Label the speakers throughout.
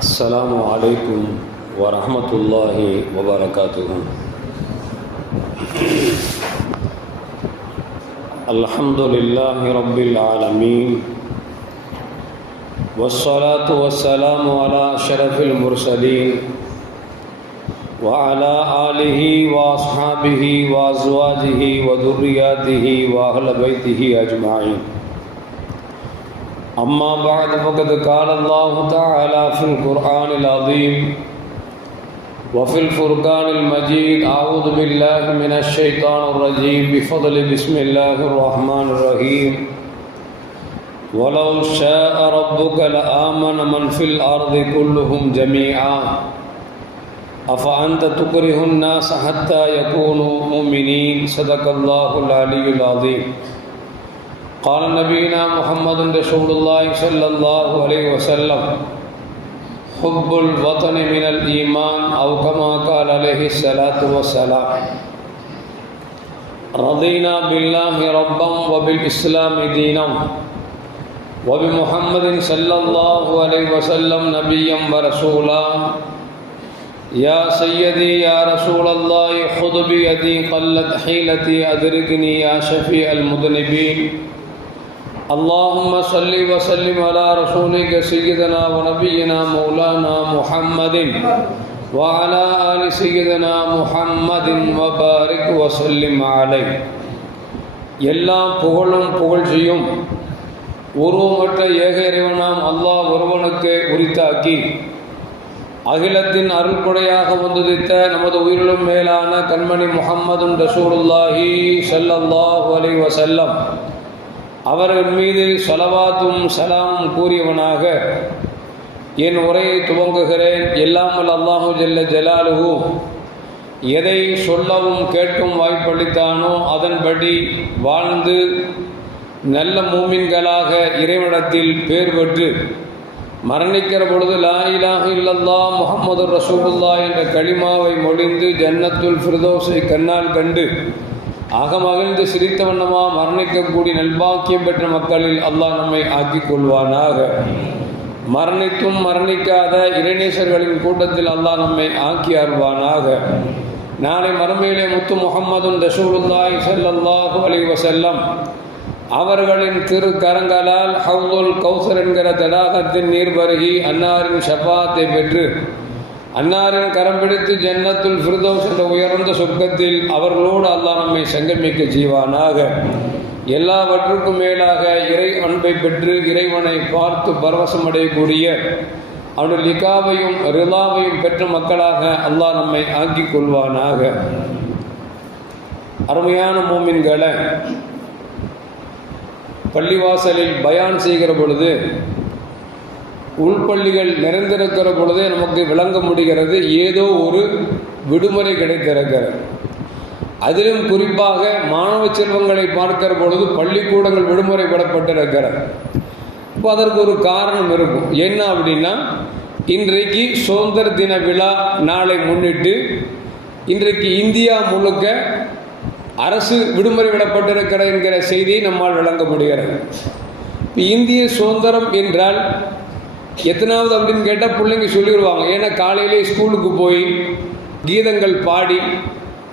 Speaker 1: السلام عليكم ورحمة الله وبركاته. الحمد لله رب العالمين، والصلاة والسلام على أشرف المرسلين، وعلى آله وأصحابه وأزواجه وذرياته وأهل بيته أجمعين. أما بعد فقد قال الله تعالى في القرآن العظيم وفي الفرقان المجيد أعوذ بالله من الشيطان الرجيم بفضل بسم الله الرحمن الرحيم ولو شاء ربك لآمن من في الأرض كلهم جميعا. أفأنت تكره الناس حتى يكونوا مؤمنين؟ صدق الله العلي العظيم. قال نبينا محمد رسول الله صلى الله عليه وسلم حب الوطن من الإيمان أو كما قال عليه الصلاة والسلام. رضينا بالله ربا وبالإسلام دينا وبمحمد صلى الله عليه وسلم نبيا ورسولا. يا سيدي يا رسول الله خذ بيدي قلت حيلتي أدركني يا شفيع المذنبين. اللهم صل وسلم على رسولك سيدنا ونبينا مولانا محمد وعلى آل سيدنا محمد وبارك وسلم عليه எல்லாம் புகழும் புகழ்ச்சியும் உருவமற்ற ஏக இறைவனாம் அல்லாஹ் ஒருவனுக்கு உரித்தாக்கி அகிலத்தின் அருள்கொடையாக வந்துதித்த நமது உயிரிலும் மேலான கண்மணி முகம்மதும் ரசூலுல்லாஹி ஸல்லல்லாஹு அலைஹி வஸல்லம் அவர்கள் மீது சலவாத்தும் சலாம் கூறியவனாக என் உரையை துவங்குகிறேன். எல்லாமல் அல்லாஹு ஜெல்ல ஜலாலுஹு. எதை சொல்லவும் கேட்கும் வாய்ப்பளித்தானோ அதன்படி வாழ்ந்து நல்ல மூமின்களாக இறைவனத்தில் பேர் பெற்று மரணிக்கிற பொழுது லா இலாக இல்லல்லா முகமது ரசூலுல்லா என்ற களிமாவை மொழிந்து ஜன்னத்துல் ஃபிர்தோஸை கண்ணால் கண்டு அகமகிழ்ந்து சிரித்த வண்ணமா மரணிக்கக்கூடிய நல்பாக்கியம் பெற்ற மக்களில் அல்லாஹ் நம்மை ஆக்கிக் கொள்வானாக மரணித்தும் மரணிக்காத இறைநேசர்களின் கூட்டத்தில் அல்லாஹ் நம்மை ஆக்கி அருவானாக நாளை மறுமையிலே முத்து முகம்மதும் ரசூலுல்லாய் ஸல்லல்லாஹு அலைஹி செல்லம் அவர்களின் திரு கரங்களால் ஹவுல் கௌசர் என்கிற தடாகத்தின் நீர் பருகி அன்னாரின் ஷபாத்தை பெற்று அன்னாரின் கரம் பிடித்து ஜன்னத்துல் ஃபிர்தோஸ் என்ற உயர்ந்த சொர்க்கத்தில் அவர்களோடு அல்லாஹ் நம்மை சங்கமிக்க செய்வானாக. எல்லாவற்றுக்கும் மேலாக இறை அன்பை பெற்று இறைவனை பார்த்து பரவசமடையக்கூடிய அவனுடைய லிகாவையும் ரிலாவையும் பெற்ற மக்களாக அல்லாஹ் நம்மை ஆக்கிக் கொள்வானாக. அருமையான மூமின்களை பள்ளிவாசலில் பயான் செய்கிற பொழுது உள்பள்ளிகள் நிறைந்திருக்கிற பொழுதே நமக்கு விளங்க முடிகிறது ஏதோ ஒரு விடுமுறை கிடைத்திருக்கிறது. அதிலும் குறிப்பாக மாணவ செல்வங்களை பார்க்கிற பொழுது பள்ளிக்கூடங்கள் விடுமுறை விடப்பட்டிருக்கிறது இப்போ அதற்கு ஒரு காரணம் இருக்கும். என்ன அப்படின்னா இன்றைக்கு சுதந்திர தின விழா நாளை முன்னிட்டு இன்றைக்கு இந்தியா முழுக்க அரசு விடுமுறை விடப்பட்டிருக்கிறது என்கிற செய்தியை நம்மால் விளங்க முடிகிறது. இப்போ இந்திய சுதந்திரம் என்றால் எத்தனாவது அப்படின்னு கேட்டால் பிள்ளைங்க சொல்லிடுவாங்க ஏன்னா காலையிலே ஸ்கூலுக்கு போய் கீதங்கள் பாடி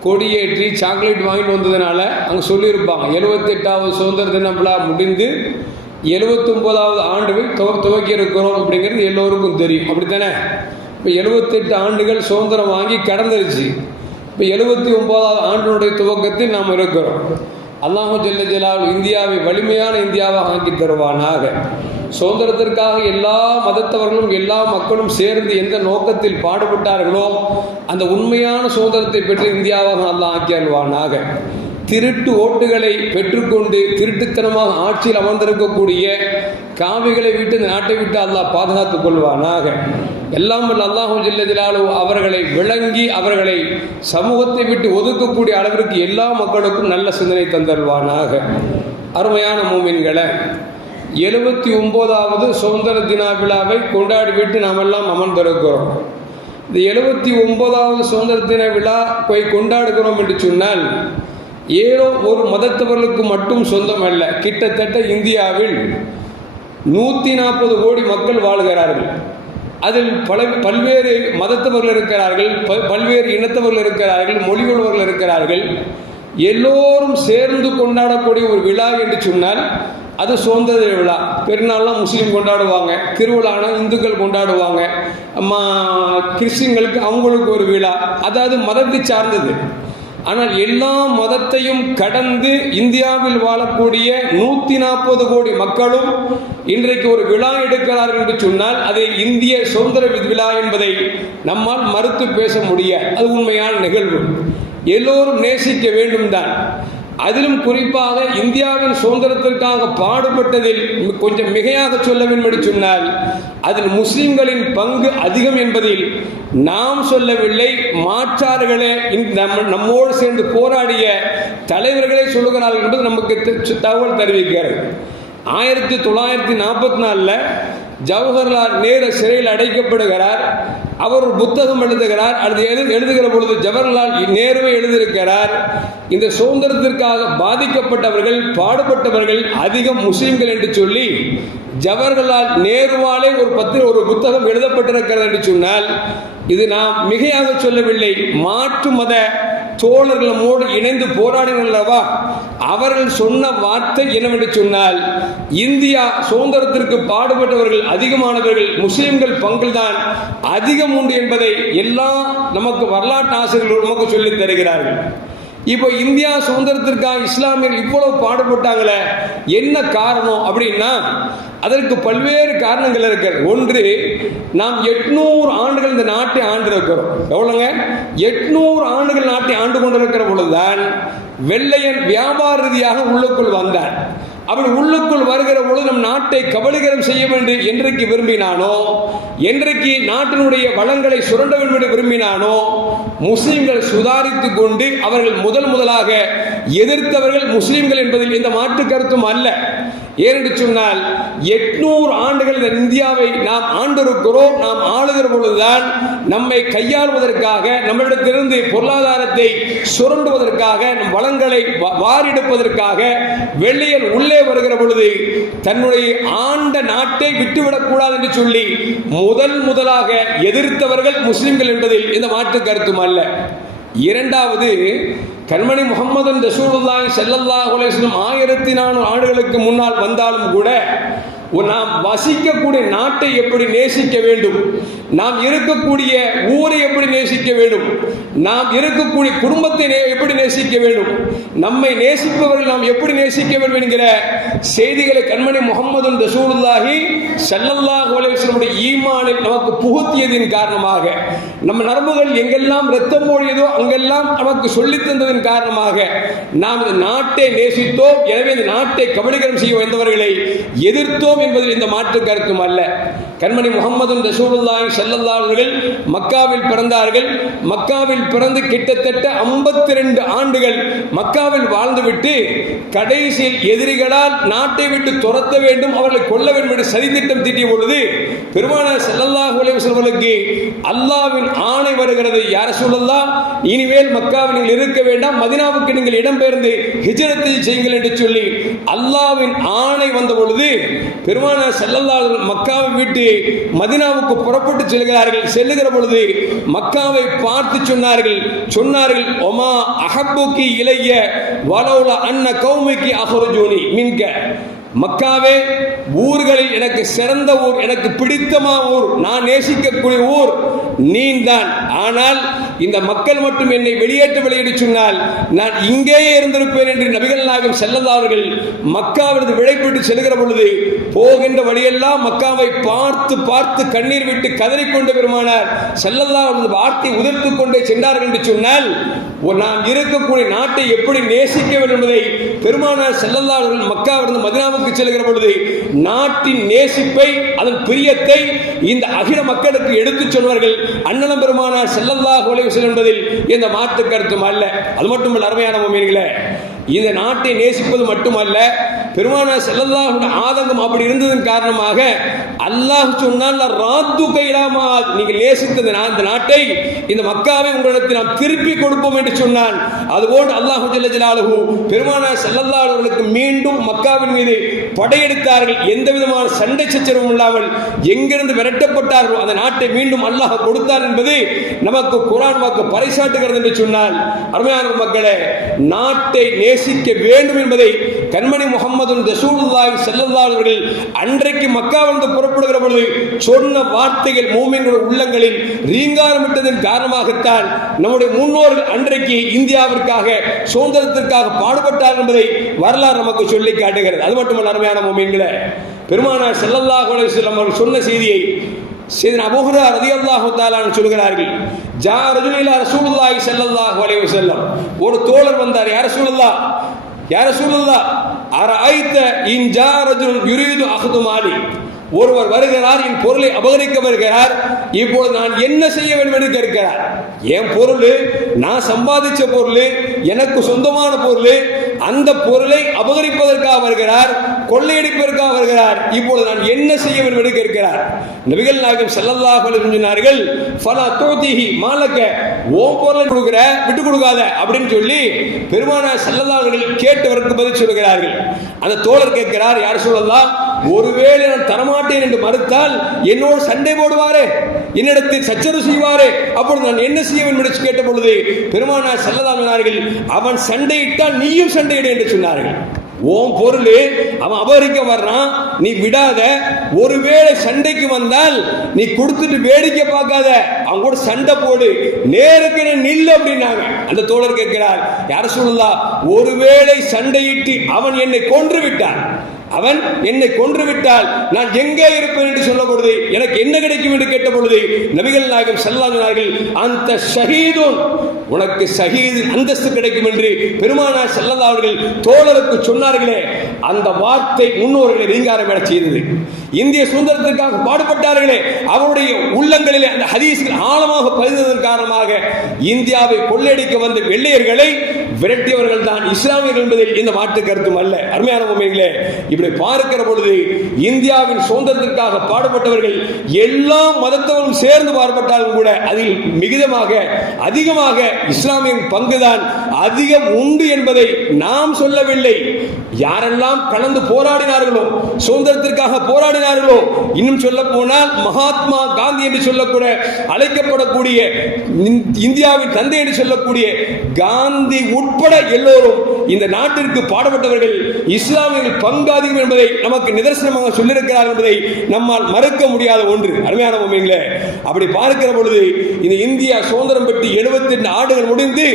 Speaker 1: கொடியேற்றி சாக்லேட் வாங்கிட்டு வந்ததுனால அங்கே சொல்லியிருப்பாங்க. எழுபத்தெட்டாவது சுதந்திர தின விழா முடிந்து எழுபத்தொம்போதாவது ஆண்டுகள் துவ துவக்கி இருக்கிறோம் அப்படிங்கிறது எல்லோருக்கும் தெரியும். அப்படித்தானே? இப்போ எழுபத்தெட்டு ஆண்டுகள் சுதந்திரம் வாங்கி கடந்துருச்சு. இப்போ எழுபத்தி ஒம்போதாவது ஆண்டினுடைய துவக்கத்தில் நாம் இருக்கிறோம். அல்லாஹு ஜெல்ல ஜலால் இந்தியாவை வலிமையான இந்தியாவாக ஆக்கி தருவானாக. சுதந்திரத்திற்காக எல்லா மதத்தவர்களும் எல்லா மக்களும் சேர்ந்து எந்த நோக்கத்தில் பாடுபட்டார்களோ அந்த உண்மையான சுதந்திரத்தை பெற்று இந்தியாவாக நல்லா ஆக்கியல்வானாக திருட்டு ஓட்டுகளை பெற்றுக்கொண்டு திருட்டுத்தனமாக ஆட்சியில் அமர்ந்திருக்கக்கூடிய காவிகளை விட்டு இந்த நாட்டை விட்டு அல்லாஹ் பாதுகாத்துக் கொள்வானாக. எல்லாம் அல்லாஹூ ஜில்லஜிலாலு அவர்களை விளங்கி அவர்களை சமூகத்தை விட்டு ஒதுக்கக்கூடிய அளவிற்கு எல்லா மக்களுக்கும் நல்ல சிந்தனை தந்தல்வானாக அருமையான மூமின்களை எழுபத்தி ஒம்போதாவது சுதந்திர தின விழாவை கொண்டாடிவிட்டு நாம் எல்லாம் அமர்ந்திருக்கிறோம். இந்த எழுபத்தி ஒன்பதாவது சுதந்திர தின விழா போய் கொண்டாடுகிறோம் என்று சொன்னால் ஏதோ ஒரு மதத்தவர்களுக்கு மட்டும் சொந்தம் அல்ல கிட்டத்தட்ட இந்தியாவில் நூற்றி நாற்பது கோடி மக்கள் வாழ்கிறார்கள். அதில் பல பல்வேறு மதத்தவர்கள் இருக்கிறார்கள் ப- பல்வேறு இனத்தவர்கள் இருக்கிறார்கள் மொழியுள்ளவர்கள் இருக்கிறார்கள். எல்லோரும் சேர்ந்து கொண்டாடக்கூடிய ஒரு விழா என்று சொன்னால் அது சுதந்திர விழா. பெருநாள்லாம் முஸ்லீம் கொண்டாடுவாங்க. திருவிழானா இந்துக்கள் கொண்டாடுவாங்க. அம்மா கிறிஸ்டின்களுக்கு அவங்களுக்கு ஒரு விழா. அதாவது மதத்தை சார்ந்தது. ஆனால் எல்லா மதத்தையும் கடந்து இந்தியாவில் வாழக்கூடிய நூற்றி நாற்பது கோடி மக்களும் இன்றைக்கு ஒரு விழா எடுக்கிறார்கள் என்று சொன்னால் அதை இந்திய சுதந்திர விழா என்பதை நம்மால் மறுத்து பேச முடியாது. அது உண்மையான நிகழ்வு. எல்லோரும் நேசிக்க வேண்டும் தான் அதிலும் குறிப்பாக இந்தியாவின் சுதந்திரத்திற்காக பாடுபட்டதில் கொஞ்சம் மிகையாக சொல்ல வேண்டும் என்று சொன்னால் அதில் முஸ்லிம்களின் பங்கு அதிகம் என்பதில் நாம் சொல்லவில்லை. மாற்றார்களே நம்ம நம்மோடு சேர்ந்து போராடிய தலைவர்களே சொல்லுகிறார்கள் என்பது நமக்கு தகவல் தெரிவிக்கிறது. ஆயிரத்தி தொள்ளாயிரத்தி நாற்பத்தி நாலில் ஜவஹர்லால் நேரு சிறையில் அடைக்கப்படுகிறார். அவர் ஒரு புத்தகம் எழுதுகிறார் அது எழு எழுதுகிற பொழுது ஜவஹர்லால் நேருவை எழுதியிருக்கிறார் இந்த சுதந்திரத்திற்காக பாதிக்கப்பட்டவர்கள் பாடுபட்டவர்கள் அதிகம் முஸ்லிம்கள் என்று சொல்லி ஜவஹர்லால் நேருவாலே ஒரு பத்து ஒரு புத்தகம் எழுதப்பட்டிருக்கிறது என்று சொன்னால் இது நாம் மிகையாக சொல்லவில்லை. மாற்று மத தோழர்கள் இணைந்து போராடினர் அல்லவா? அவர்கள் சொன்ன வார்த்தை என்னவென்று சொன்னால் இந்தியா சுதந்திரத்திற்கு பாடுபட்டவர்கள் அதிகமானவர்கள் முஸ்லிம்கள் பங்கில்தான் அதிகம் உண்டு என்பதை எல்லா நமக்கு வரலாற்று ஆசிரியர்கள் நமக்கு சொல்லித் தருகிறார்கள். இப்போ இந்தியா சுதந்திரத்திற்காக இஸ்லாமியர்கள் இவ்வளவு பாடுபட்டாங்களே என்ன காரணம் அப்படின்னா அதற்கு பல்வேறு காரணங்கள் இருக்கிறது ஒன்று நாம் எட்நூறு ஆண்டுகள் இந்த நாட்டை ஆண்டு இருக்கிறோம் எவ்வளோங்க எட்நூறு ஆண்டுகள் நாட்டை ஆண்டு கொண்டிருக்கிற பொழுதுதான் வெள்ளையன் வியாபார ரீதியாக உள்ளுக்குள் வந்தான் அவன் உள்ளுக்குள் வருகிற பொழுது நம் நாட்டை கபலீகரம் செய்ய வேண்டும் என்றைக்கு விரும்பினானோ என்றைக்கு நாட்டினுடைய வளங்களை சுரண்ட வேண்டும் என்று விரும்பினானோ முஸ்லிம்கள் சுதாரித்து கொண்டு அவர்கள் முதல் முதலாக எதிர்த்தவர்கள் முஸ்லிம்கள் என்பதில் எந்த மாற்று கருத்தும் அல்ல. ஏனென்று சொன்னால் எட்நூறு ஆண்டுகள் இந்த இந்தியாவை நாம் ஆண்டிருக்கிறோம் நாம் ஆளுகிற பொழுதுதான் நம்மை கையாளுவதற்காக நம்மளிடத்திலிருந்து பொருளாதாரத்தை சுரண்டுவதற்காக நம் வளங்களை வா- வாரிடுப்பதற்காக வெள்ளையன் உள்ளே வருகிற பொழுது தன்னுடைய ஆண்ட நாட்டை விட்டுவிடக்கூடாது என்று சொல்லி முதல் முதலாக எதிர்த்தவர்கள் முஸ்லிம்கள் என்பதில் இந்த மாற்று கருத்தும் அல்ல. இரண்டாவது கண்மணி முகமதன் ரசூலுல்லாஹி ஸல்லல்லாஹு அலைஹி வஸல்லம் ஆயிரத்தி நானூறு ஆண்டுகளுக்கு முன்னால் வந்தாலும் கூட ஒரு நாம் வசிக்கக்கூடிய நாட்டை எப்படி நேசிக்க வேண்டும்? நாம் இருக்கக்கூடிய ஊரை எப்படி நேசிக்க வேண்டும்? நாம் இருக்கக்கூடிய குடும்பத்தை நே- எப்படி நேசிக்க வேண்டும்? நம்மை நேசிப்பவர்கள் நாம் எப்படி நேசிக்க வேண்டும் என்கிற செய்திகளை கண்மணி முகமது ரசூலுல்லாஹி ஸல்லல்லாஹு அலைவசனுடைய ஈமானை ஈமானில் நமக்கு புகுத்தியதின் காரணமாக நம்ம நரம்புகள் எங்கெல்லாம் ரத்தம் ஓடியதோ அங்கெல்லாம் நமக்கு சொல்லித் தந்ததன் காரணமாக நாம் இந்த நாட்டை நேசித்தோம். எனவே இந்த நாட்டை கபலீகரம் செய்ய வந்தவர்களை எதிர்த்தோம் என்பதில் இந்த மாற்று கருத்தும் அல்ல. கண்மணி முகமது ரசூலுல்லாஹி செல்லல்லாளர்கள் மக்காவில் பிறந்தார்கள். மக்காவில் பிறந்து கிட்டத்தட்ட 52 ரெண்டு ஆண்டுகள் மக்காவில் வாழ்ந்துவிட்டு கடைசியில் எதிரிகளால் நாட்டை விட்டு துரத்த வேண்டும் அவர்களை கொல்ல வேண்டும் என்று சதித்திட்டம் தீட்டிய பொழுது பெருமானார் ஸல்லல்லாஹு அலைஹி அல்லாவின் ஆணை வருகிறது. யார சொல்லலாம் இனிமேல் மக்காவில் நீங்கள் இருக்க வேண்டாம் மதினாவுக்கு நீங்கள் இடம்பெயர்ந்து ஹிஜரத்தை செய்யுங்கள் என்று சொல்லி அல்லாவின் ஆணை வந்த பொழுது பெருமானார் ஸல்லல்லாஹு மக்காவை விட்டு மதினாவுக்கு புறப்பட்டு செல்கிறார்கள் செல்லுகிற பொழுது மக்காவை பார்த்து சொன்னார்கள். சொன்னார்கள் ஒமா அஹப்புக்கி இளைய வலவுல அன்ன கௌமிக்கு அஹருஜூனி மின்க. மக்காவே ஊர்களில் எனக்கு சிறந்த ஊர் எனக்கு பிடித்தமா ஊர் நான் நேசிக்கக்கூடிய ஊர் நீந்தான். ஆனால் இந்த மக்கள் மட்டும் என்னை வெளியேற்ற வெளியிட சொன்னால் நான் இங்கேயே இருந்திருப்பேன் என்று நபிகள் நாயகம் செல்லதார்கள் மக்காவிலிருந்து விடைபெற்று செல்கிற பொழுது போகின்ற வழியெல்லாம் மக்காவை பார்த்து பார்த்து கண்ணீர் விட்டு கதறிக்கொண்டு பெருமானார் செல்லல்லா வார்த்தை உதிர்த்து கொண்டே சென்றார்கள் என்று சொன்னால் நாம் இருக்கக்கூடிய நாட்டை எப்படி நேசிக்க வேண்டும் என்பதை பெருமானார் செல்லல்லா அவர்கள் மக்காவிலிருந்து மதினாவுக்கு செல்கிற பொழுது நாட்டின் நேசிப்பை அதன் பிரியத்தை இந்த அகில மக்களுக்கு எடுத்துச் சொல்வார்கள். அண்ணலம் பெருமானார் செல்லல்லாஹு அலைஹி என்பதில் இந்த மாற்று கருத்தும் அல்ல. அது மட்டுமல்ல அருமையான மீன்களே இந்த நாட்டை நேசிப்பது மட்டுமல்ல பெருமானா செல்லல்லாஹோட ஆதங்கம் அப்படி இருந்ததன் காரணமாக அல்லாஹ் சொன்னால் ராத்து கைலாமா. நீங்கள் நேசித்தது நான் இந்த நாட்டை இந்த மக்காவை உங்களுக்கு நாம் திருப்பி கொடுப்போம் என்று சொன்னான். அதுபோன்று அல்லாஹு ஜல்ல ஜலாலு பெருமானா செல்லல்லாதவர்களுக்கு மீண்டும் மக்காவின் மீது படையெடுத்தார்கள். எந்த விதமான சண்டை சச்சரவும் இல்லாமல் எங்கிருந்து விரட்டப்பட்டார்களோ அந்த நாட்டை மீண்டும் அல்லாஹ் கொடுத்தார் என்பது நமக்கு குரான் வாக்கு பறைசாட்டுகிறது என்று சொன்னால் அருமையான மக்களே நாட்டை நேசிக்க வேண்டும் என்பதை கண்மணி முகமது ரசூலுல்லாஹி ஸல்லல்லாஹு அவர்கள் அன்றைக்கு மக்காவிலிருந்து புறப்படுகிற பொழுது சொன்ன வார்த்தைகள் மூமின்களுடைய உள்ளங்களில் ரீங்காரமிட்டதன் காரணமாகத்தான் நம்முடைய முன்னோர்கள் அன்றைக்கு இந்தியாவிற்காக சுதந்திரத்திற்காக பாடுபட்டார் என்பதை வரலாறு நமக்கு சொல்லி காட்டுகிறது. அது மட்டுமல்ல அருமையான மூமின்களே பெருமானார் ஸல்லல்லாஹு அலைஹி வஸல்லம் அவர்கள் சொன்ன செய்தியை செய்தன் அபுஹுரா ரதியல்லாஹு தாலான்னு சொல்கிறார்கள். ஜா ரஜுலிலா ரசூலுல்லாஹி செல்லல்லாஹு அலைஹி வஸல்லம். ஒரு தோழர் வந்தார் யார் ரசூலுல்லாஹ் யார் ரசூலுல்லாஹ் அரஐத இன் ஜா ரஜுல் யுரீது அஹது ஒருவர் வருகிறார் என் பொருளை அபகரிக்க வருகிறார். இப்போது நான் என்ன செய்ய வேண்டும் என்று கேட்கிறார். என் பொருள் நான் சம்பாதிச்ச பொருள் எனக்கு சொந்தமான பொருள் அந்த பொருளை அபகரிப்பதற்காக வருகிறார். கொள்ளையடிப்பதற்காக வருகிறார். இப்பொழுது நான் என்ன செய்ய வேண்டும் என்று கேட்கிறார். நபிகள் நாயகம் ஸல்லல்லாஹு சொன்னார்கள் ஃபலா தோதிகி மாலக்க. ஓ பொருள் கொடுக்குற விட்டு கொடுக்காத அப்படின்னு சொல்லி பெருமான ஸல்லல்லாஹு கேட்டவருக்கு பதில் சொல்கிறார்கள். அந்த தோழர் கேட்கிறார் யார் சொல்லலாம் ஒருவேளை நான் தரமாட்டேன் என்று மறுத்தால் என்னோடு சண்டை போடுவாரே என்னிடத்தில் சச்சரவு செய்வாரே அப்பொழுது நான் என்ன செய்ய வேண்டும் என்று கேட்ட பொழுது பெருமானார் செல்லதாமினார்கள் அவன் சண்டையிட்டால் நீயும் சண்டையிடு என்று சொன்னார்கள். உன் பொருள் அவன் அபகரிக்க வர்றான் நீ விடாத. ஒருவேளை சண்டைக்கு வந்தால் நீ கொடுத்துட்டு வேடிக்கை பார்க்காத. அவன் கூட சண்டை போடு. நேருக்கு நில்லு அப்படின்னாங்க. அந்த தோழர் கேட்கிறார் யார சொல்லலாம் ஒருவேளை சண்டையிட்டு அவன் என்னை கொன்று விட்டான். அவன் என்னை கொன்று விட்டால் நான் எங்கே இருப்பேன் என்று சொல்ல பொழுது எனக்கு என்ன கிடைக்கும் என்று கேட்ட பொழுது நபிகள் நாயகம் செல்லாமினார்கள் அந்த ஷஹீதும் உனக்கு ஷஹீது அந்தஸ்து கிடைக்கும் என்று பெருமானார் செல்லல்லா அவர்கள் தோழருக்கு சொன்னார்களே அந்த வார்த்தை முன்னோர்களை ரீங்காரம் செய்தது. இந்திய சுதந்திரத்திற்காக பாடுபட்டார்களே அவருடைய உள்ளங்களிலே அந்த ஹதீஸ்கள் ஆழமாக பதிந்ததன் காரணமாக இந்தியாவை கொள்ளையடிக்க வந்த வெள்ளையர்களை விரட்டியவர்கள் தான் இஸ்லாமியர்கள் என்பதில் இந்த மாற்று கருத்தும் அல்ல. அருமையான உண்மைகளே இப்படி பார்க்கிற பொழுது இந்தியாவின் சுதந்திரத்திற்காக பாடுபட்டவர்கள் எல்லா மதத்தவரும் சேர்ந்து பாடுபட்டாலும் கூட அதில் மிகுதமாக அதிகமாக இஸ்லாமியின் பங்குதான் அதிகம் உண்டு என்பதை நாம் சொல்லவில்லை. யாரெல்லாம் கலந்து போராடினார்களோ சுதந்திரத்திற்காக போராடினார்களோ இன்னும் சொல்ல போனால் மகாத்மா காந்தி என்று சொல்லக்கூட அழைக்கப்படக்கூடிய இந்தியாவின் தந்தை என்று சொல்லக்கூடிய காந்தி உட்பட எல்லோரும் இந்த நாட்டிற்கு பாடுபட்டவர்கள் இஸ்லாமியர்கள் பங்காதிகம் என்பதை நமக்கு நிதர்சனமாக சொல்லியிருக்கிறார் என்பதை நம்மால் மறுக்க முடியாத ஒன்று. அருமையான உண்மைங்களே அப்படி பார்க்கிற பொழுது இந்த இந்தியா சுதந்திரம் பெற்று 72 ஆண்டுகள் முடிந்து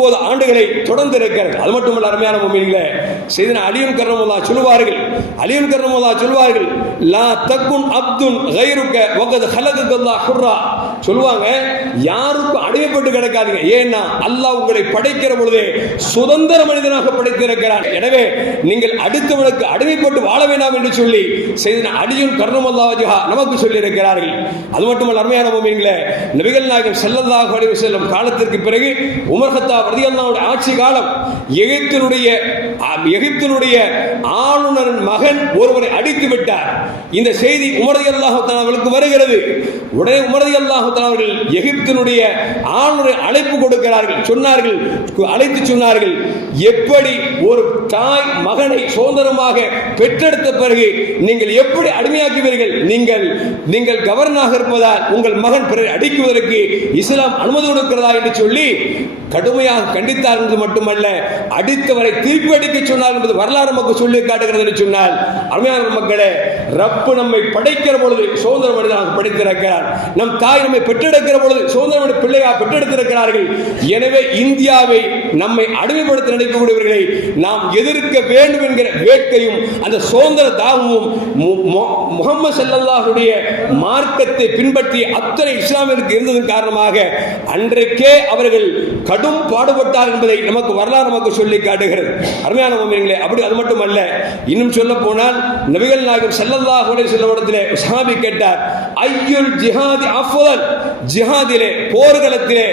Speaker 1: 79 ஆண்டுகளை தொடர்ந்து இருக்கிறார்கள் அது மட்டுமல்ல அருமையான உண்மைங்களே செய்தன அலியும் கர்ணமுல்லா சொல்லுவார்கள் அலியும் கர்ணமுல்லா சொல்வார்கள் லா தக்குன் அப்துன் கைருக்க வகது ஹலகுல்லா ஹுர்ரா. சொல்லுவாங்க யாருக்கும் அடிமைப்பட்டு கிடக்காதீங்க. ஏன்னா அல்லாஹ் உங்களை படைக்கிற பொழுதே சுதந்திர மனிதனாக படைத்திருக்கிறார். எனவே நீங்கள் அடுத்தவனுக்கு அடிமைப்பட்டு வாழ வேண்டாம் என்று சொல்லி செய்தன அடியும் கர்ணமல்லாவஜா நமக்கு சொல்லி இருக்கிறார்கள் அது மட்டுமல்ல அருமையான மூமியங்களே நபிகள் நாயகம் ஸல்லல்லாஹு அலைஹி செல்லும் காலத்திற்கு பிறகு உமர் கத்தாப் ஆட்சி காலம் எகிப்தினுடைய எகிப்தினுடைய ஆளுநரின் மகன் ஒருவரை அடித்து விட்டார் இந்த செய்தி உமரதி அல்லாஹு அவர்களுக்கு வருகிறது. உடனே உமரதி அல்லாஹ் அவர்கள் எகிப்தினுடைய ஆளுநரை அழைப்பு கொடுக்கிறார்கள். சொன்னார்கள் அழைத்து சொன்னார்கள் எப்படி ஒரு தாய் மகனை சுதந்திரமாக பெற்றெடுத்த பிறகு நீங்கள் எப்படி அடிமையாக்குவீர்கள்? நீங்கள் நீங்கள் கவர்னாக இருப்பதால் உங்கள் மகன் பிறரை அடிக்குவதற்கு இஸ்லாம் அனுமதி கொடுக்கிறதா? என்று சொல்லி கடுமையாக கண்டித்தார் என்பது மட்டுமல்ல அடித்தவரை திருப்பி அடிக்க சொன்னார் என்பது வரலாறு மக்கள் சொல்லி காட்டுகிறது என்று சொன்னால் அருமையான மக்களே ரப்பு நம்மை படைக்கிற பொழுது சுதந்திர மனிதனாக படைத்திருக்கிறார். நம் தாய் நம்மை பெற்றெடுக்கிற பொழுது சுதந்திர பிள்ளையா பிள்ளையாக பெற்றெடுத்திருக்கிறார்கள். எனவே இந்தியாவை நம்மை அடிமைப்படுத்த நினைக்கக்கூடியவர்களை நாம் எதிர்க்க வேண்டும் என்கிற வேட்கையும் அந்த சுதந்திர தாகமும் மு- மு- முகம்மது மார்க்கத்தை பின்பற்றி அத்தனை இஸ்லாமியருக்கு இருந்ததன் காரணமாக அன்றைக்கே அவர்கள் கடும் பாடுபட்டார் என்பதை நமக்கு வரலாறு நமக்கு சொல்லி காட்டுகிறது. அருமையான மோமியங்களே அப்படி அது மட்டுமல்ல இன்னும் சொல்ல போனால் நபிகள் நாயகம் செல்லல்லாஹுடைய அலைஹி இடத்துல சாமி கேட்டார் ஐயுல் ஜிஹாதி 그러면
Speaker 2: ஜிஹாதிலே போர்களத்திலே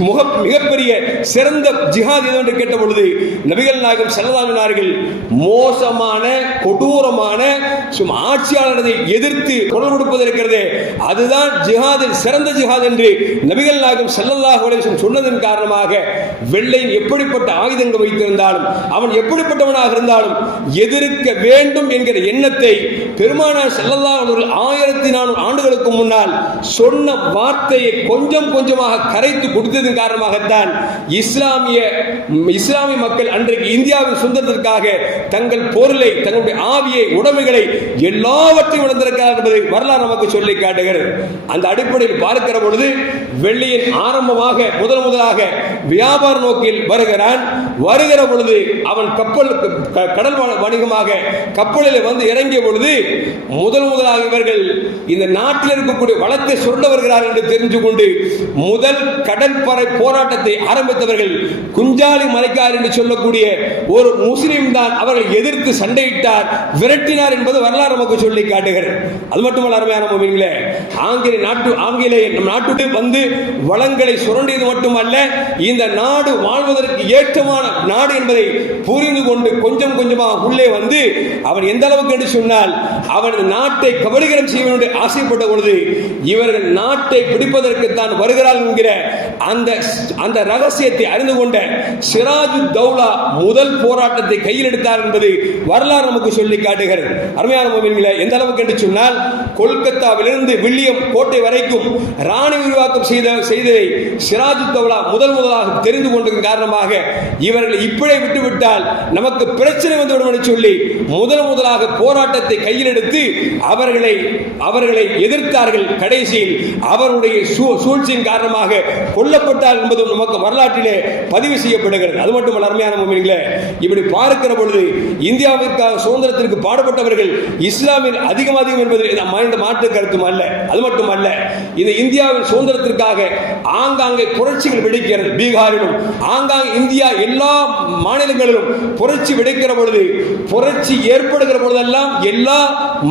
Speaker 2: முக மிகப்பெரிய சிறந்த ஜிஹாத் எது என்று கேட்ட பொழுது நபிகள் நாயகம் செல்லதாமினார்கள் மோசமான கொடூரமான சும் ஆட்சியாளரை எதிர்த்து குரல் கொடுப்பது இருக்கிறது அதுதான் ஜிஹாதில் சிறந்த ஜிஹாத் என்று நபிகள் நாயகம் செல்லல்லாஹு சொன்னதன் காரணமாக வெள்ளை எப்படிப்பட்ட ஆயுதங்கள் வைத்திருந்தாலும் அவன் எப்படிப்பட்டவனாக இருந்தாலும் எதிர்க்க வேண்டும் என்கிற எண்ணத்தை பெருமானார் செல்லல்லா அவர்கள் ஆயிரத்தி நானூறு ஆண்டுகளுக்கு முன்னால் சொன்ன வார்த்தையை கொஞ்சம் கொஞ்சமாக கரைத்து கொடுத்ததன் காரணமாகத்தான் இஸ்லாமிய இஸ்லாமிய மக்கள் அன்றைக்கு இந்தியாவின் சுதந்திரத்திற்காக தங்கள் பொருளை தங்களுடைய ஆவியை உடமைகளை எல்லாவற்றையும் உணர்ந்திருக்கிறார் என்பதை வரலாறு நமக்கு சொல்லி காட்டுகிறது. அந்த அடிப்படையில் பார்க்கிற பொழுது வெள்ளியின் ஆரம்பமாக முதல் முதலாக வியாபார நோக்கில் வருகிறான். வருகிற பொழுது அவன் கப்பல் க- கடல் வணிகமாக கப்பலில் வந்து இறங்கிய பொழுது முதல் முதலாக இவர்கள் இந்த நாட்டில் இருக்கக்கூடிய வளத்தை சுரண்ட வருகிறார்கள் என்று தெரிந்து கொண்டு முதல் கடற்படை போராட்டத்தை ஆரம்பித்தவர்கள் குஞ்சாலி மலைக்கார் என்று சொல்லக்கூடிய ஒரு முஸ்லீம் தான் அவர்கள் எதிர்த்து சண்டையிட்டார் விரட்டினார் என்பது வரலாறு நமக்கு சொல்லி காட்டுகிறது. அது மட்டுமல்ல அருமையான மீன்களே ஆங்கில நாட்டு ஆங்கிலேய நம் நாட்டுக்கு வந்து வளங்களை சுரண்டியது மட்டுமல்ல இந்த நாடு வாழ்வதற்கு ஏற்றமான நாடு என்பதை புரிந்து கொண்டு கொஞ்சம் கொஞ்சமாக உள்ளே வந்து அவன் எந்த அளவுக்கு என்று சொன்னால் அவன் நாட்டை கபலீகரம் செய்ய வேண்டும் ஆசைப்பட்ட பொழுது இவர்கள் நாட்டை பிடிப்பதற்குத்தான் வருகிறாள் என்கிற அந்த அந்த ரகசியத்தை அறிந்து கொண்ட சிராஜு தௌலா முதல் போராட்டத்தை கையில் எடுத்தார் என்பது வரலாறு நமக்கு சொல்லி காட்டுகிறது. அருமையான மொழிகளை எந்த அளவுக்கு என்று சொன்னால் கொல்கத்தாவிலிருந்து வில்லியம் கோட்டை வரைக்கும் ராணி விரிவாக்கம் செய்த செய்ததை சிராஜு தௌலா முதல் முதலாக தெரிந்து கொண்டதன் காரணமாக இவர்கள் இப்படியே விட்டுவிட்டால் நமக்கு பிரச்சனை வந்துவிடும் என்று சொல்லி முதல் முதலாக போராட்டத்தை கையில் எடுத்து அவர்களை அவர்களை எதிர்த்தார்கள். கடைசியில் அவர் அவனுடைய சூழ்ச்சியின் காரணமாக கொல்லப்பட்டார் என்பதும் நமக்கு வரலாற்றிலே பதிவு செய்யப்படுகிறது. அது மட்டுமல்ல அருமையான மொழிகளே இப்படி பார்க்கிற பொழுது இந்தியாவிற்காக சுதந்திரத்திற்கு பாடுபட்டவர்கள் இஸ்லாமில் அதிகம் அதிகம் என்பது இந்த மாற்று கருத்தும் அல்ல. அது மட்டுமல்ல இந்த இந்தியாவின் சுதந்திரத்திற்காக ஆங்காங்கே புரட்சிகள் வெடிக்கிறது. பீகாரிலும் ஆங்காங்கே இந்தியா எல்லா மாநிலங்களிலும் புரட்சி வெடிக்கிற பொழுது புரட்சி ஏற்படுகிற பொழுதெல்லாம் எல்லா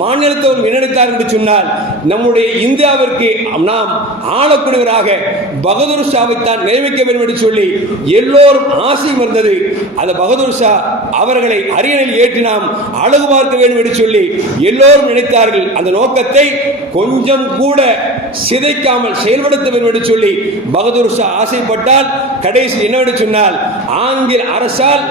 Speaker 2: மாநிலத்தவரும் என்ன என்று சொன்னால் நம்முடைய இந்தியாவிற்கு நாம் ஆளக்கூடியவராக பகதூர் ஷாவைத்தான் நியமிக்க வேண்டும் என்று சொல்லி எல்லோரும் ஆசையும் இருந்தது அந்த பகதூர் ஷா அவர்களை அரியணையில் ஏற்றி நாம் அழகு பார்க்க வேண்டும் என்று சொல்லி எல்லோரும் நினைத்தார்கள். அந்த நோக்கத்தை கொஞ்சம் கூட சிதைக்காமல் செயல்படுத்த வேண்டும் என்று சொல்லி பகதூர் ஷா ஆசைப்பட்டால் கடைசி என்னவென்று சொன்னால் ஆங்கில அரசால்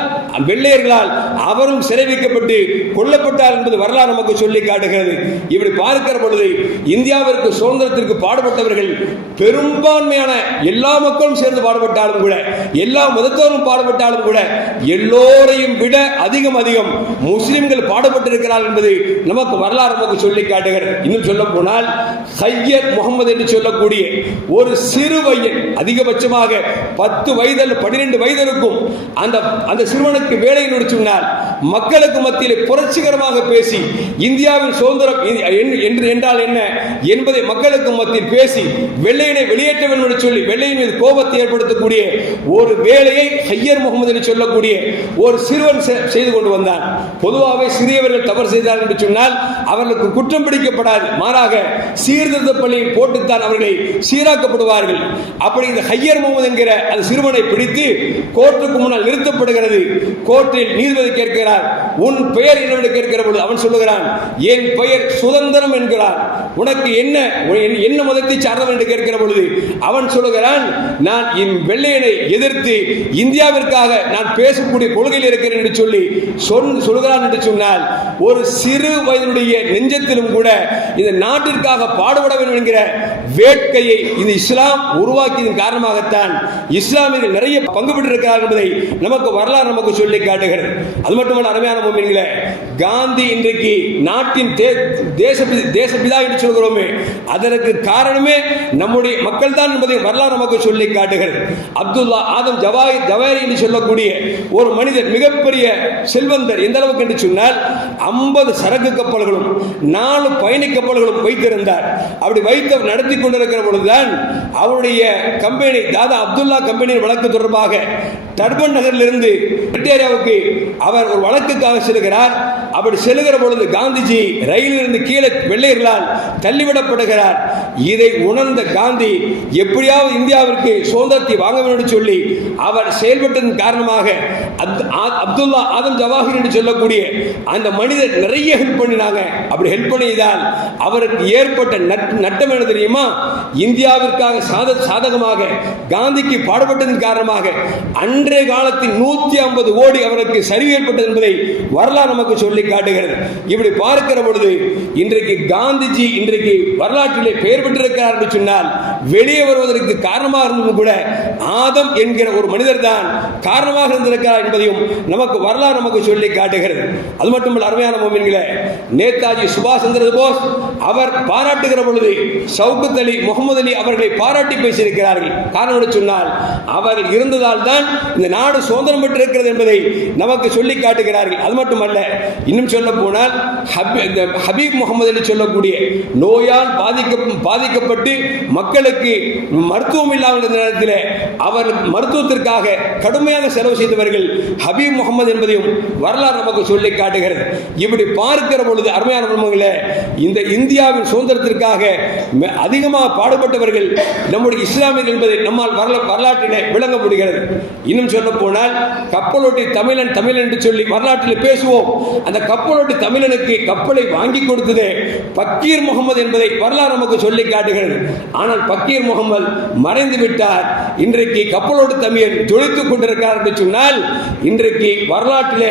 Speaker 2: வெள்ளையர்களால் அவரும் சிறை வைக்கப்பட்டு கொல்லப்பட்டார் என்பது வரலாறு நமக்கு சொல்லி காட்டுகிறது. இப்படி பார்க்கிற பொழுது இந்தியாவிற்கு சுதந்திரத்திற்கு பாடுபட்டவர்கள் பெரும்பான்மையான எல்லா மக்களும் சேர்ந்து பாடுபட்டாலும் கூட எல்லா மதத்தோரும் பாடுபட்டாலும் கூட எல்லோரையும் விட அதிகம் அதிகம் முஸ்லிம்கள் பாடுபட்டிருக்கிறார் என்பது நமக்கு வரலாறு நமக்கு சொல்லி காட்டுகிறது. இன்னும் சொல்ல போனால் சையத் முகமது என்று சொல்லக்கூடிய ஒரு சிறு பையன் அதிகபட்சமாக பத்து வயது அல்ல பன்னிரெண்டு வயது இருக்கும் அந்த அந்த சிறுவனுக்கு வேலை சொன்னால் மக்களுக்கு மத்தியில் புரட்சிகரமாக பேசி இந்தியாவின் சுதந்திரம் என்று என்றால் என்ன? என்பதை மக்களுக்கு மத்தியில் பேசி வெள்ளையனை வெளியேற்ற வேண்டும் என்று சொல்லி வெள்ளையின் மீது கோபத்தை ஏற்படுத்தக்கூடிய ஒரு வேலையை ஹையர் முகமது என்று சொல்லக்கூடிய ஒரு சிறுவன் செய்து கொண்டு வந்தான். பொதுவாகவே சிறியவர்கள் தவறு செய்தார் என்று சொன்னால் அவர்களுக்கு குற்றம் பிடிக்கப்படாது. மாறாக சீர்திருத்த பள்ளியில் போட்டுத்தான் அவர்களை சீராக்கப்படுவார்கள். அப்படி இந்த ஹையர் முகமது என்கிற அந்த சிறுவனை பிடித்து கோர்ட்டுக்கு முன்னால் நிறுத்தப்படுகிறது. கோர்ட்டில் நீதிபதி கேட்கிறார் உன் பெயர் என்னவென்று கேட்கிற பொழுது அவன் சொல்லுகிறான் என் பெயர் சுதந்திரம் என்கிறான். உனக்கு என்ன என்ன மதத்தை சார்ந்தவன் என்று கேட்கிற பொழுது அவன் சொல்லுகிறான் நான் என் வெள்ளையனை எதிர்த்து இந்தியாவிற்காக நான் பேசக்கூடிய கொள்கையில் இருக்கிறேன் என்று சொல்லி சொல் சொல்கிறான் என்று சொன்னால் ஒரு சிறு வயதுடைய நெஞ்சத்திலும் கூட இந்த நாட்டிற்காக பாடுபட வேண்டும் என்கிற வேட்கையை இந்த இஸ்லாம் உருவாக்கியதன் காரணமாகத்தான் இஸ்லாமியர்கள் நிறைய பங்கு பெற்றிருக்கிறார்கள் என்பதை நமக்கு வரலாறு நமக்கு சொல்லி காட்டுகிறது அது மட்டுமல்ல அருமையான மொழிகளே காந்தி இன்றைக்கு நாட்டின் தே- தேச தேசப்பிதா என்று சொல்கிறோமே அதற்கு காரணமே நம்முடைய மக்கள் தான் என்பதை வரலாறு நமக்கு சொல்லி காட்டுகிறது. அப்துல்லா ஆதம் ஜவாய் ஜவாரி என்று சொல்லக்கூடிய ஒரு மனிதர் மிகப்பெரிய செல்வந்தர் எந்த அளவுக்கு என்று சொன்னால் ஐம்பது சரக்கு கப்பல்களும் நாலு பயணி கப்பல்களும் வைத்திருந்தார். அப்படி வைத்து நடத்தி கொண்டிருக்கிற பொழுதுதான் அவருடைய கம்பெனி தாதா அப்துல்லா கம்பெனியின் வழக்கு தொடர்பாக டர்பன் நகரிலிருந்து பிரிட்டேரியாவுக்கு அவர் ஒரு வழக்குக்காக செல்கிறார். அப்படி செல்கிற பொழுது காந்திஜி ரயிலிருந்து கீழே வெள்ளையர்களால் தள்ளிவிடப்படுகிறார். இதை உணர்ந்த காந்தி எப்படியாவது இந்தியாவிற்கு சுதந்திரத்தை வாங்க வேண்டும் சொல்லி அவர் செயல்பட்டதன் காரணமாக அப்துல்லா ஆதம் ஜவாஹிர் என்று சொல்லக்கூடிய அந்த மனிதர் நிறைய ஹெல்ப் பண்ணினாங்க. அப்படி ஹெல்ப் பண்ணியதால் அவருக்கு ஏற்பட்ட நட்டம் என்ன தெரியுமா? இந்தியாவிற்காக சாத சாதகமாக காந்திக்கு பாடுபட்டதன் காரணமாக அன்றைய காலத்தின் நூற்றி ஐம்பது ஓ ஓடி அவருக்கு சரிவு ஏற்பட்டது என்பதை வரலாறு நமக்கு சொல்லி காட்டுகிறது. இப்படி பார்க்கிற பொழுது இன்றைக்கு காந்திஜி இன்றைக்கு வரலாற்றிலே பெயர் பெற்றிருக்கிறார் என்று சொன்னால் வெளியே வருவதற்கு காரணமாக இருந்தது கூட ஆதம் என்கிற ஒரு மனிதர் தான் காரணமாக இருந்திருக்கிறார் என்பதையும் நமக்கு வரலாறு நமக்கு சொல்லி காட்டுகிறது. அது மட்டுமல்ல அருமையான மோமின்களே நேதாஜி சுபாஷ் சந்திர போஸ் அவர் பாராட்டுகிற பொழுது சவுகத் அலி முகமது அலி அவர்களை பாராட்டி பேசியிருக்கிறார்கள். காரணம் என்று சொன்னால் அவர்கள் இருந்ததால் தான் இந்த நாடு சுதந்திரம் பெற்றிருக்கிறது என்பதை நமக்கு சொல்லி காட்டுகிறார்கள். அது மட்டுமல்ல இன்னும் சொல்ல போனால் இந்த ஹபீப் முகமது அலி சொல்லக்கூடிய நோயால் பாதிக்க பாதிக்கப்பட்டு மக்களுக்கு மருத்துவம் இல்லாமல் இருந்த நேரத்தில் அவர் மருத்துவத்திற்காக கடுமையாக செலவு செய்தவர்கள் ஹபீப் முகமது என்பதையும் வரலாறு நமக்கு சொல்லி காட்டுகிறது. இப்படி பார்க்கிற பொழுது அருமையான குடும்பங்களே இந்த இந்தியாவின் சுதந்திரத்திற்காக அதிகமாக பாடுபட்டவர்கள் நம்முடைய இஸ்லாமியர்கள் என்பதை நம்மால் வரல வரலாற்றிலே விளங்க முடிகிறது. இன்னும் சொல்ல போனால் கப்பலோட்டி தமிழன் தமிழன் என்று சொல்லி வரலாற்றில் பேசுவோம். அந்த கப்பலோட்டி தமிழனுக்கு கப்பலை வாங்கி கொடுத்தது பக்கீர் முகமது என்பதை வரலாறு நமக்கு சொல்லி காட்டுகிறது. ஆனால் பக்கீர் முகமது மறைந்து விட்டார். இன்றைக்கு கப்பலோடு தமிழ் ஜொலித்துக் கொண்டிருக்கிறார் என்று சொன்னால் இன்றைக்கு வரலாற்றிலே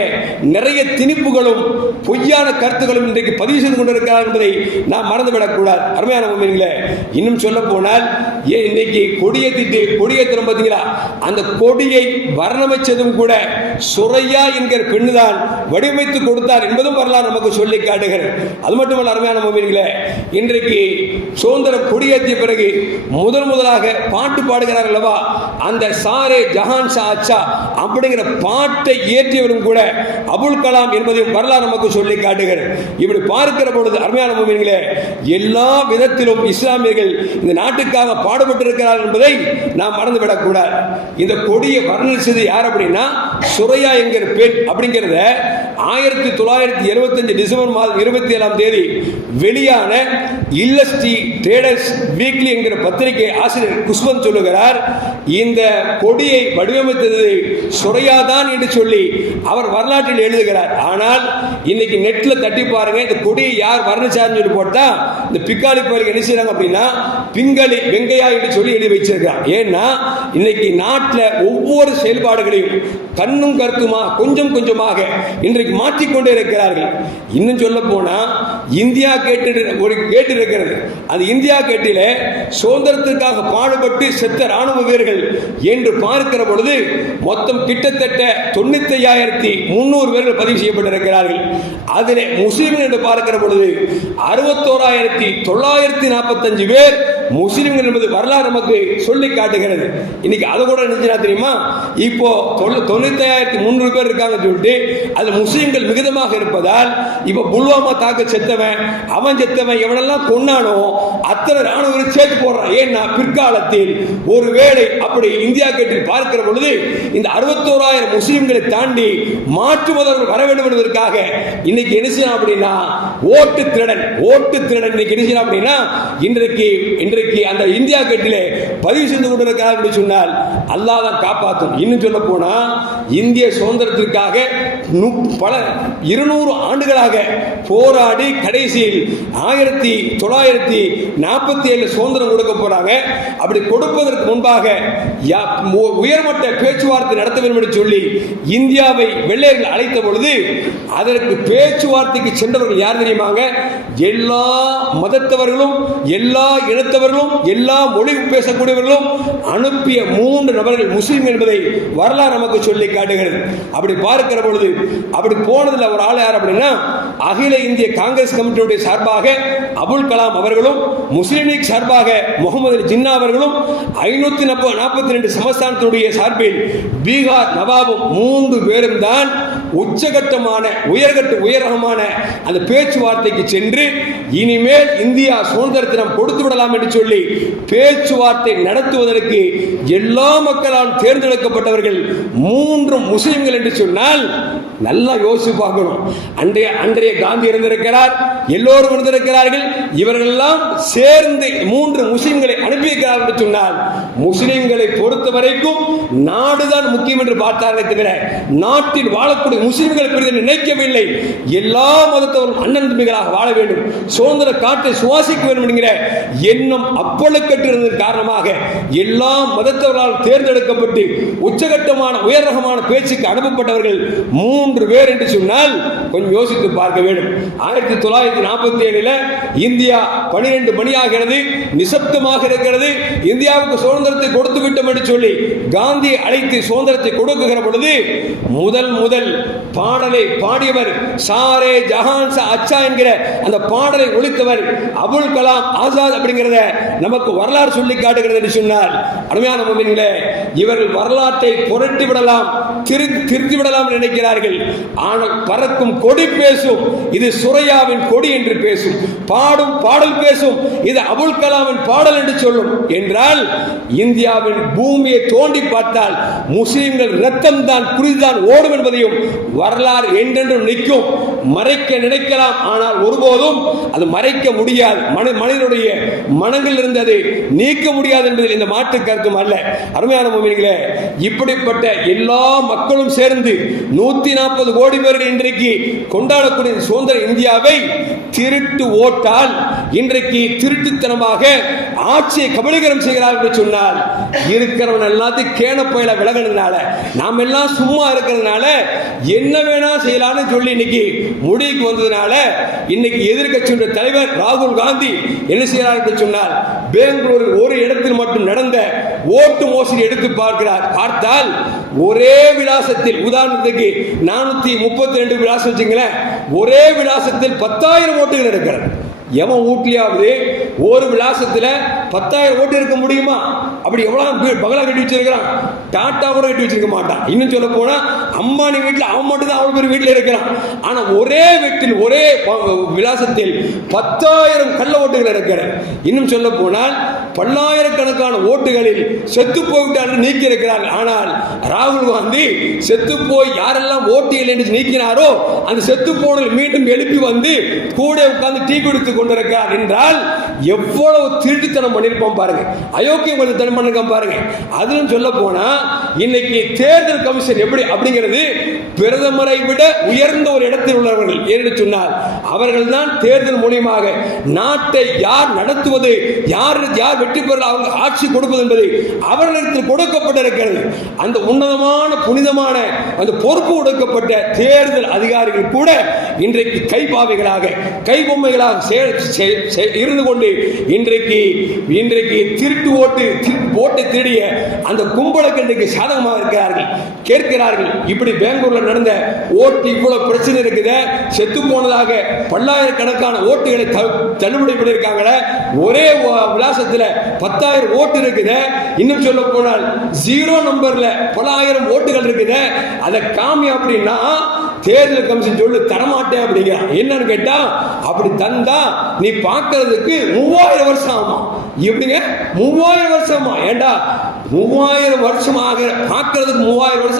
Speaker 2: நிறைய திணிப்புகளும் பொய்யான கருத்துக்களும் இன்றைக்கு பதிவு செய்து கொண்டிருக்கிறார் என்பதை நாம் மறந்துவிடக்கூடாது அருமையான உண்மைகளே இன்னும் சொல்ல போனால் ஏன் இன்னைக்கு கொடியேற்றிட்டு கொடியேற்றணும் பார்த்தீங்களா? அந்த கொடியை வர்ணமைச்சதும் கூட சுரையா என்கிற பெண்ணுதான் வடிவமைத்து கொடுத்தார் என்பதும் வரலாறு நமக்கு சொல்லி காட்டுகிறது. அது மட்டுமல்ல அருமையான மோமின்களே இன்றைக்கு சுதந்திர கொடியேற்றிய பிறகு முதல் முதலாக பாட்டு பாடுகிறார் அல்லவா? அந்த சாரே ஜஹான் ஷா அச்சா அப்படிங்கிற பாட்டை இயற்றியவரும் கூட அபுல் கலாம் என்பதையும் வரலாறு நமக்கு சொல்லி காட்டுகிறது இப்படி பார்க்கிற பொழுது அருமையான மோமின்களே எல்லா விதத்திலும் இஸ்லாமியர்கள் இந்த நாட்டுக்காக பாடுபட்டிருக்கிறார் என்பதை நாம் மறந்துவிடக்கூடாது. இந்த கொடியை வர்ணிச்சது யார் அப்படின்னா சுரையா என்கிற பெண் அப்படிங்கிறத ஆயிரத்தி தொள்ளாயிரத்தி எழுபத்தஞ்சு டிசம்பர் மாதம் இருபத்தி ஏழாம் தேதி வெளியான இல்லஸ்டி ட்ரேடர்ஸ் வீக்லி என்கிற பத்திரிகை ஆசிரியர் குஷ்வந்த் சொல்லுகிறார் இந்த கொடியை வடிவமைத்தது சுரையாதான் என்று சொல்லி அவர் வரலாற்றில் எழுதுகிறார். ஆனால் இன்னைக்கு நெட்டில் தட்டி பாருங்க இந்த கொடியை யார் வர்ணிச்சார்னு சொல்லி போட்டா இந்த பிக்காளி கோயிலுக்கு என்ன செய்யறாங்க அப்படின்னா பிங்களி வெங்கையா என்று சொல்லி எழுதி வச்சிருக்கிறார் ஏன்னா இன்னைக்கு நாட்டில் ஒவ்வொரு செயல்பாடுகளையும் கண்ணும் கருத்துமா கொஞ்சம் கொஞ்சமாக இன்றைக்கு மாற்றிக்கொண்டே இருக்கிறார்கள். இன்னும் சொல்ல போனால் இந்தியா கேட்டு ஒரு கேட்டு இருக்கிறது அது இந்தியா கேட்டிலே சுதந்திரத்திற்காக பாடுபட்டு செத்த ராணுவ வீரர்கள் என்று பார்க்கிற பொழுது மொத்தம் கிட்டத்தட்ட தொண்ணூத்தி ஐயாயிரத்தி முன்னூறு பேர்கள் பதிவு செய்யப்பட்டிருக்கிறார்கள். அதில் முஸ்லிம்கள் என்று பார்க்கிற பொழுது அறுபத்தோராயிரத்தி தொள்ளாயிரத்தி நாற்பத்தஞ்சு பேர் முஸ்லிம்கள் என்பது வரலாறு நமக்கு சொல்லி காட்டுகிறது. இன்னைக்கு அதை கூட நினைச்சா தெரியுமா? இப்போ தொண்ணூத்தாயிரத்தி முந்நூறு பேர் இருக்காங்கன்னு சொல்லிட்டு அது முஸ்லிம்கள் மிகுதமாக இருப்பதால் இப்போ புல்வாமா தாக்க செத்தவன் அவன் செத்தவன் எவனெல்லாம் கொன்னானோ அத்தனை ராணுவரும் சேர்த்து போடுறான். ஏன்னா பிற்காலத்தில் ஒருவேளை அப்படி இந்தியா கேட்டில் பார்க்கிற பொழுது இந்த அறுபத்தோராயிரம் முஸ்லிம்களை தாண்டி மாற்று மதங்கள் வர வேண்டும் என்பதற்காக இன்னைக்கு என்ன செய்யணும் அப்படின்னா ஓட்டு திருடன் ஓட்டு திருடன் இன்னைக்கு என்ன செய்யணும் அப்படின்னா இன்றைக்கு இன்றைக்கு இன்றைக்கு அந்த இந்தியா கட்டிலே பதிவு செய்து கொண்டிருக்கிறார் என்று சொன்னால் அல்லா தான் காப்பாற்றும் இன்னும் சொல்ல போனா இந்திய சுதந்திரத்திற்காக பல இருநூறு ஆண்டுகளாக போராடி கடைசியில் ஆயிரத்தி தொள்ளாயிரத்தி நாற்பத்தி ஏழு சுதந்திரம் கொடுக்க போறாங்க. அப்படி கொடுப்பதற்கு முன்பாக உயர்மட்ட பேச்சுவார்த்தை நடத்த வேண்டும் என்று சொல்லி இந்தியாவை வெள்ளையர்கள் அழைத்த பொழுது அதற்கு பேச்சுவார்த்தைக்கு சென்றவர்கள் யார் தெரியுமாங்க? எல்லா மதத்தவர்களும் எல்லா இனத்தவர்களும் எல்லா மொழி பேசக்கூடியவர்களும் அனுப்பிய மூன்று நபர்கள் முஸ்லீம் என்பதை வரலாறு நமக்கு சொல்லி காட்டுகிறது. அப்படி பார்க்கிற பொழுது அப்படி போனதில் ஒரு ஆள் யார் அப்படின்னா அகில இந்திய காங்கிரஸ் கமிட்டியுடைய சார்பாக அபுல் கலாம் அவர்களும் முஸ்லீம் லீக் சார்பாக முகமது ஜின்னா அவர்களும் ஐநூத்தி நாற்பத்தி ரெண்டு சமஸ்தானத்துடைய சார்பில் பீகார் நவாபும் மூன்று பேரும் தான் உச்சகட்டமான உயர்கட்ட உயரகமான அந்த பேச்சுவார்த்தைக்கு சென்று இனிமேல் இந்தியா சுதந்திர தினம் கொடுத்து விடலாம் என்று சொல்லி பேச்சுவார்த்தை நடத்துவதற்கு எல்லா மக்களால் தேர்ந்தெடுக்கப்பட்டவர்கள் மூன்று முஸ்லிம்கள் என்று சொன்னால் நல்லா யோசிச்சு பார்க்கணும். அன்றைய அன்றைய காந்தி இருந்திருக்கிறார் எல்லோரும் இருந்திருக்கிறார்கள் இவர்கள் எல்லாம் சேர்ந்து மூன்று முஸ்லிம்களை அனுப்பியிருக்கிறார் என்று சொன்னால் முஸ்லிம்களை பொறுத்த வரைக்கும் நாடுதான் முக்கியம் என்று பார்த்தார்களே தவிர நாட்டில் வாழக்கூடிய முஸ்லிம்களை பெரிதும் நினைக்கவில்லை. எல்லா மதத்தவரும் அண்ணன் தம்பிகளாக வாழ வேண்டும் சுதந்திர காற்றை சுவாசிக்க வேண்டும் என்கிற எண்ணம் அப்பழுக்கற்று காரணமாக எல்லா மதத்தவர்களால் தேர்ந்தெடுக்கப்பட்டு உச்சகட்டமான உயர் ரகமான பேச்சுக்கு அனுப்பப்பட்டவர்கள் மூன்று பேர் என்று சொன்னால் கொஞ்சம் யோசித்து பார்க்க வேண்டும். ஆயிரத்தி தொள்ளாயிரத்தி நாற்பத்தி ஏழுல இந்தியா பனிரெண்டு மணி ஆகிறது நிசப்தமாக இருக்கிறது. இந்தியாவுக்கு சுதந்திரத்தை கொடுத்து விட்டோம் என்று சொல்லி காந்தி அழைத்து சுதந்திரத்தை கொடுக்குகிற பொழுது முதல் முதல் பாடலை பாடியவர் சாரே ஜஹான் சா அச்சா என்கிற அந்த பாடலை ஒழித்தவர் அபுல் கலாம் ஆசாத் அப்படிங்கிறத நமக்கு வரலாறு சொல்லி காட்டுகிறது என்று சொன்னார். அருமையான மொழிகளே இவர்கள் வரலாற்றை புரட்டி விடலாம் திரு திருத்தி விடலாம் நினைக்கிறார்கள். ஆனால் பறக்கும் கொடி பேசும். இது சுரையாவின் கொடி என்று பேசும். பாடும் பாடல் பேசும். இது அபுல் கலாமின் பாடல் என்று சொல்லும். என்றால் இந்தியாவின் பூமியை தோண்டி பார்த்தால் முஸ்லிம்கள் ரத்தம் தான் குறிதான் ஓடும் என்பதையும் வரலாறு என்றென்றும் நிற்கும். மறைக்க நினைக்கலாம். ஆனால் ஒருபோதும் அது மறைக்க முடியாது. மனி மனிதனுடைய மனங்கள் இருந்ததை நீக்க முடியாது என்பதில் இந்த மாற்று கருத்தும் அல்ல. அருமையான மொழிகளே இப்படிப்பட்ட எல்லா மக்களும் சேர்ந்து நூத்தி நாற்பது கோடி பேர்கள் இன்றைக்கு கொண்டாடக்கூடிய சுதந்திர இந்தியாவை திருட்டு ஓட்டால் இன்றைக்கு திருட்டுத்தனமாக ஆட்சியை கபலீகரம் செய்கிறார்கள் என்று சொன்னால் இருக்கிறவன் எல்லாத்தையும் கேன போயில விலகினதுனால நாம் எல்லாம் சும்மா இருக்கிறதுனால என்ன வேணா செய்யலாம்னு சொல்லி இன்னைக்கு முடிவுக்கு வந்ததுனால இன்னைக்கு எதிர்கட்சியுடைய தலைவர் ராகுல் காந்தி என்ன செய்கிறார் என்று சொன்னால் பெங்களூரில் ஒரு இடத்தில் மட்டும் நடந்த ஓட்டு மோசடி எடுத்து பார்க்கிறார். பார்த்தால் ஒரே விலாசத்தில் உதாரணத்துக்கு நானூத்தி முப்பத்தி ரெண்டு விலாசம் வச்சுங்களேன் ஒரே விலாசத்தில் பத்தாயிரம் ஓட்டுகள் இருக்கிறது. எவன் ஊட்லியாவது ஒரு விலாசத்தில் பத்தாயிரம் ஓட்டு இருக்க முடியுமா? அப்படி எவ்வளோ பகலாக கட்டி வச்சிருக்கிறான்? டாட்டா கூட கட்டி வச்சிருக்க மாட்டான். இன்னும் சொல்ல போனால் அம்பானி வீட்டில் அவன் மட்டும் தான் பேர் வீட்டில் இருக்கிறான். ஆனால் ஒரே வீட்டில் ஒரே விலாசத்தில் பத்தாயிரம் கள்ள ஓட்டுகள் இருக்கிற. இன்னும் சொல்ல போனால் பல்லாயிரக்கணக்கான ஓட்டுகளில் செத்து போய்விட்டார் நீக்கி இருக்கிறார்கள். ஆனால் ராகுல் காந்தி செத்து போய் யாரெல்லாம் ஓட்டு இல்லை என்று நீக்கினாரோ அந்த செத்து போனல் மீண்டும் எழுப்பி வந்து கூட உட்கார்ந்து டீ குடித்துக் கொண்டிருக்கிறார். என்றால் எவ்வளவு திருட்டுத்தனம் பண்ணியிருப்போம் பாருங்க. அயோக்கியம் கொஞ்சம் தனம் பண்ணிருக்கோம் பாருங்க. அதுன்னு சொல்ல போனா இன்னைக்கு தேர்தல் கமிஷன் எப்படி அப்படிங்கிறது பிரதமரை விட உயர்ந்த ஒரு இடத்தில் உள்ளவர்கள். என்று சொன்னால் அவர்கள் தான் தேர்தல் மூலியமாக நாட்டை யார் நடத்துவது யார் யார் வெற்றி பெற அவங்க ஆட்சி கொடுப்பது என்பது அவர்களிடத்தில் கொடுக்கப்பட்டிருக்கிறது. அந்த உன்னதமான புனிதமான அந்த பொறுப்பு கொடுக்கப்பட்ட தேர்தல் அதிகாரிகள் கூட இன்றைக்கு கைபாவைகளாக கைபொம்மைகளாக செயல் செ- செ- இருந்து கொண்டு இன்றைக்கு இன்றைக்கு திருட்டு ஓட்டு திரு- ஓட்டை திருடிய அந்த கும்பலுக்கு இன்றைக்கு சாதகமாக இருக்கிறார்கள். கேட்கிறார்கள் இப்படி பெங்களூர்ல நடந்த ஓட்டு இவ்வளவு பிரச்சனை இருக்குது செத்து போனதாக பல்லாயிரக்கணக்கான ஓட்டுகளை த- தள்ளுபடி பண்ணியிருக்காங்களே ஒரே விலாசத்தில் விலாசத்துல பத்தாயிரம் ஓட்டு இருக்குது. இன்னும் சொல்ல போனால் ஜீரோ நம்பர்ல பல ஆயிரம் ஓட்டுகள் இருக்குது. அதை காமி அப்படின்னா தேர்தல் கமிஷன் சொல்லு தரமாட்டேன் அப்படிங்கிறான் என்னன்னு கேட்டா அப்படி தந்தா நீ பார்க்கறதுக்கு மூவாயிரம் வருஷம் ஆகுமா? எப்படிங்க? மூவாயிரம் வருஷமா? ஏண்டா மூவாயிரம் வருஷம் ஆகிற பார்க்கிறதுக்கு மூவாயிரம் வருஷம்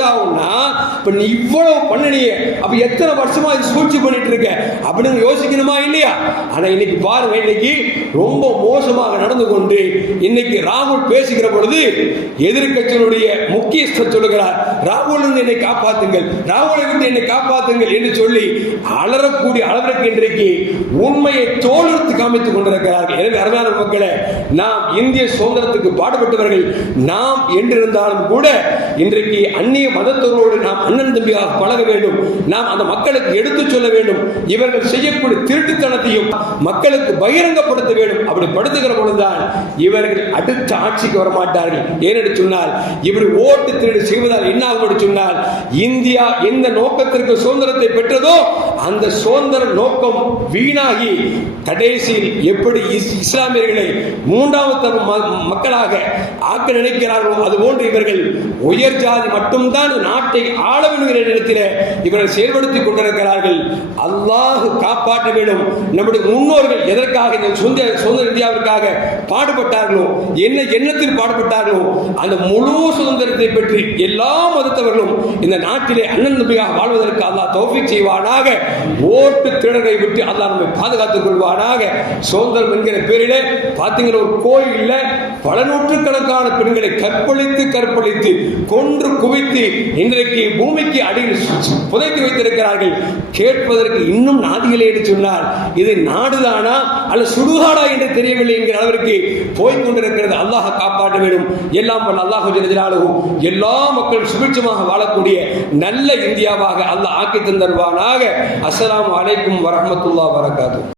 Speaker 2: இப்போ நீ இவ்வளவு பண்ணினியே. அப்போ எத்தனை வருஷமா இது சூழ்ச்சி பண்ணிட்டு இருக்க அப்படின்னு யோசிக்கணுமா இல்லையா? ஆனால் இன்னைக்கு பாருங்க இன்னைக்கு ரொம்ப மோசமாக நடந்து கொண்டு இன்னைக்கு ராகுல் பேசுகிற பொழுது எதிர்க்கட்சியினுடைய முக்கியஸ்தர் சொல்லுகிறார் ராகுல் இருந்து என்னை காப்பாத்துங்கள். ராகுலை விட்டு என்னை காப்பாத்துங்கள் என்று சொல்லி அலறக்கூடிய அளவிற்கு இன்றைக்கு உண்மையை தோலுறுத்து காமித்துக் கொண்டிருக்கிறார்கள். எனவே அருமையான மக்களே நாம் இந்திய சுதந்திரத்துக்கு பாடுபட்டவர்கள் நாம் என்றிருந்தாலும் கூட இன்றைக்கு அந்நிய மதத்தவர்களோடு நாம் அண்ணன் தம்பியாக பழக வேண்டும். நாம் அந்த மக்களுக்கு எடுத்துச் சொல்ல வேண்டும். இவர்கள் செய்யக்கூடிய திருட்டுத்தனத்தையும் மக்களுக்கு பகிரங்கப்படுத்த வேண்டும். அப்படி படுத்துகிற பொழுதுதான் இவர்கள் அடுத்த ஆட்சிக்கு வர மாட்டார்கள் ஏனென்று சொன்னால் இப்படி ஓட்டு திருடு செய்வதால் என்ன ஆகும் சொன்னால் இந்தியா எந்த நோக்கத்திற்கு சுதந்திரத்தை பெற்றதோ அந்த சுதந்திர நோக்கம் வீணாகி கடைசியில் எப்படி இஸ்- இஸ்லாமியர்களை மூன்றாவது தரம் ம- மக்களாக ஆக்க நினைக்கிறார்களோ அதுபோன்று இவர்கள் உயர் ஜாதி மட்டும்தான் நாட்டை ஆள வேண்டுகிற இடத்திலே இவர்கள் செயல்படுத்திக் கொண்டிருக்கிறார்கள். அல்லாஹு காப்பாற்ற வேண்டும். நம்முடைய முன்னோர்கள் எதற்காக இந்த சுதந்திர சுதந்திர இந்தியாவிற்காக பாடுபட்டார்களோ என்ன எண்ணத்தில் பாடுபட்டார்களோ அந்த முழு சுதந்திரத்தை பற்றி எல்லா மதத்தவர்களும் இந்த நாட்டிலே அண்ணன் நம்பியாக வாழ்வதற்கு அல்லாஹ் தௌஃபீக் செய்வானாக. ஓட்டு திறனை விட்டு அல்லாஹ் நம்மை பாதுகாத்துக் கொள்வானாக. சுதந்திரம் என்கிற பேரிலே பார்த்தீங்கன்னா ஒரு கோயிலில் பல நூற்றுக்கணக்கான பெண்களை கற்பழித்து கற்பழித்து கொன்று குவித்து இன்றைக்கு பூமிக்கு அடியில் புதைத்து வைத்திருக்கிறார்கள். கேட்பதற்கு இன்னும் நாதிகளே என்று சொன்னார் இது நாடுதானா அல்ல சுடுகாடா என்று தெரியவில்லை என்கிற அளவிற்கு போய் கொண்டிருக்கிறது. அல்லாஹ் காப்பாற்ற வேண்டும். எல்லாம் பண்ண அல்லாஹ் ஜெனஜலாலும் எல்லா மக்களும் சுபிட்சமாக வாழக்கூடிய நல்ல இந்தியாவாக அல்லாஹ் ஆக்கி தந்தருவானாக அஸ்லாம் வலைக்கும் வரமத்துல்லா வரகாத்து